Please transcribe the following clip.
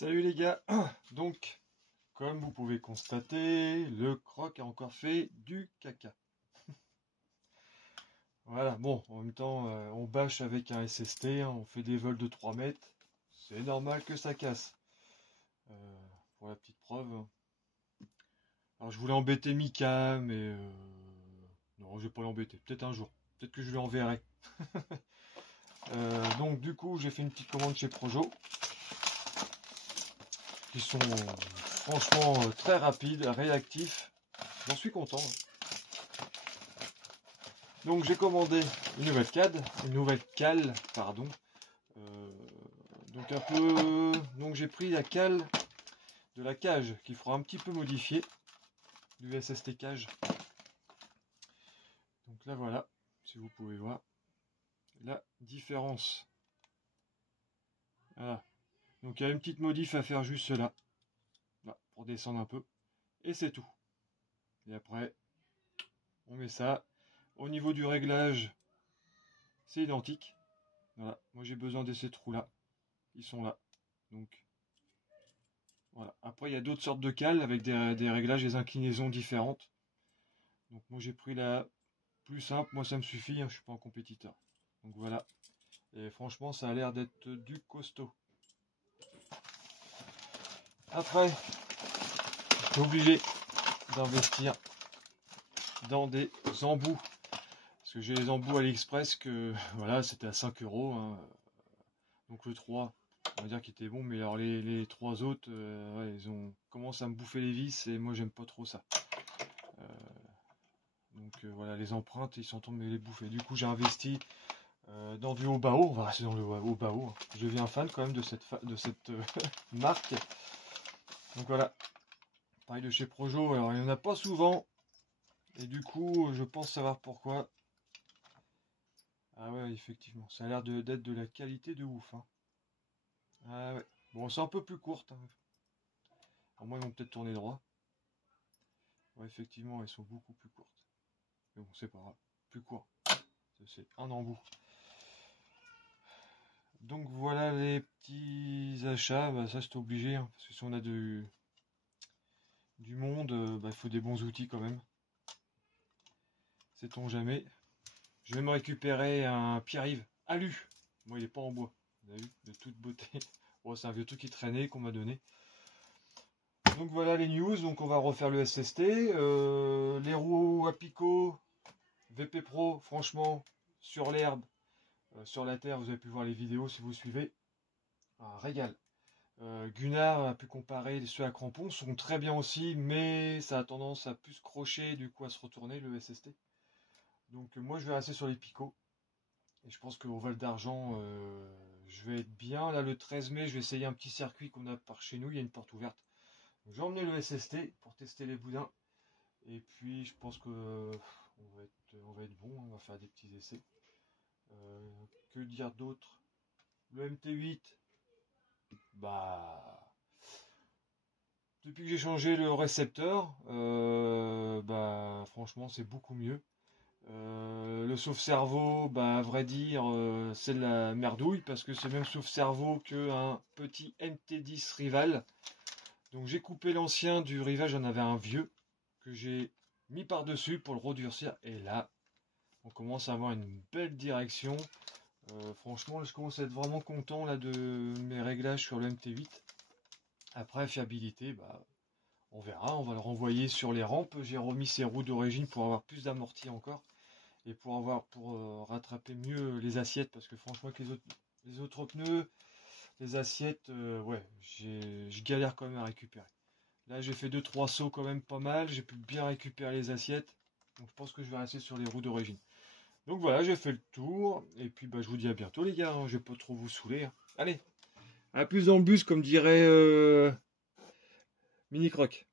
Salut les gars, donc comme vous pouvez constater, le croc a encore fait du caca. Voilà, bon, en même temps, on bâche avec un SST, hein, on fait des vols de 3 mètres, c'est normal que ça casse. Pour la petite preuve. Alors je voulais embêter Mika, mais non, je vais pas l'embêter, peut-être un jour, peut-être que je lui enverrai. Donc du coup, j'ai fait une petite commande chez Projo, qui sont franchement très rapides, réactifs. J'en suis content. Donc j'ai commandé une nouvelle cale, pardon. Donc un peu, donc j'ai pris la cale de la cage qu'il faudra un petit peu modifier du SST cage. Donc là voilà, si vous pouvez voir la différence. Voilà. Donc il y a une petite modif à faire juste là, pour descendre un peu, et c'est tout. Et après, on met ça. Au niveau du réglage, c'est identique. Voilà, moi j'ai besoin de ces trous là, ils sont là. Donc voilà. Après il y a d'autres sortes de cales avec des réglages, des inclinaisons différentes. Donc moi j'ai pris la plus simple, moi ça me suffit, hein, je suis pas un compétiteur. Donc voilà. Et franchement ça a l'air d'être du costaud. Après, j'étais obligé d'investir dans des embouts. Parce que j'ai les embouts AliExpress que voilà, c'était à 5 €. Hein. Donc le 3, on va dire qu'il était bon, mais alors les 3 autres, ouais, ils ont commencé à me bouffer les vis et moi j'aime pas trop ça. Donc voilà, les empreintes, ils sont en train de me les bouffer. Du coup j'ai investi dans du Obao, on va rester dans le Obao. Hein. Je deviens fan quand même de cette marque. Donc voilà, pareil de chez Projo, alors il n'y en a pas souvent. Et du coup, je pense savoir pourquoi. Ah ouais, effectivement, ça a l'air d'être de la qualité de ouf. Hein. Ah ouais, bon, c'est un peu plus courte. Hein. Alors moi, ils vont peut-être tourner droit. Ouais, effectivement, elles sont beaucoup plus courtes. Mais bon, c'est pas grave. Plus court. C'est un embout. Donc voilà les petits achats. Bah, ça, c'est obligé. Hein, parce que si on a du monde, bah, il faut des bons outils quand même. Sait-on jamais. Je vais me récupérer un Pierre-Yves alu. Moi, il est pas en bois. Vous avez vu, de toute beauté. Bon, c'est un vieux truc qui traînait, qu'on m'a donné. Donc voilà les news. Donc on va refaire le SST. Les roues à picot VP Pro, franchement, sur l'herbe, sur la terre, vous avez pu voir les vidéos si vous suivez. Un régal. Gunnar a pu comparer ceux à crampons, sont très bien aussi, mais ça a tendance à plus crocher, du coup à se retourner le SST. Donc moi je vais rester sur les picots. Et je pense qu'au Val d'Argent, je vais être bien. Là, le 13 mai, je vais essayer un petit circuit qu'on a par chez nous. Il y a une porte ouverte. Donc, je vais emmener le SST pour tester les boudins. Et puis, je pense que on va être bon. On va faire des petits essais. Que dire d'autre? Le MT8, bah, depuis que j'ai changé le récepteur, bah, franchement, c'est beaucoup mieux. Le sauve-cerveau, bah, à vrai dire, c'est de la merdouille parce que c'est le même sauve-cerveau qu'un petit MT10 Rival. Donc j'ai coupé l'ancien du Rival, j'en avais un vieux que j'ai mis par-dessus pour le redurcir. Et là, on commence à avoir une belle direction. Franchement, je commence à être vraiment content là, de mes réglages sur le MT8. Après, fiabilité, bah, on verra. On va le renvoyer sur les rampes. J'ai remis ses roues d'origine pour avoir plus d'amorti encore. Et pour rattraper mieux les assiettes, parce que franchement avec les autres pneus, les assiettes, ouais, je galère quand même à récupérer. Là j'ai fait 2-3 sauts quand même pas mal, j'ai pu bien récupérer les assiettes, donc je pense que je vais rester sur les roues d'origine. Donc voilà, j'ai fait le tour, et puis bah, je vous dis à bientôt les gars, hein, je vais pas trop vous saouler. Hein. Allez, à plus dans le bus comme dirait Mini Croc.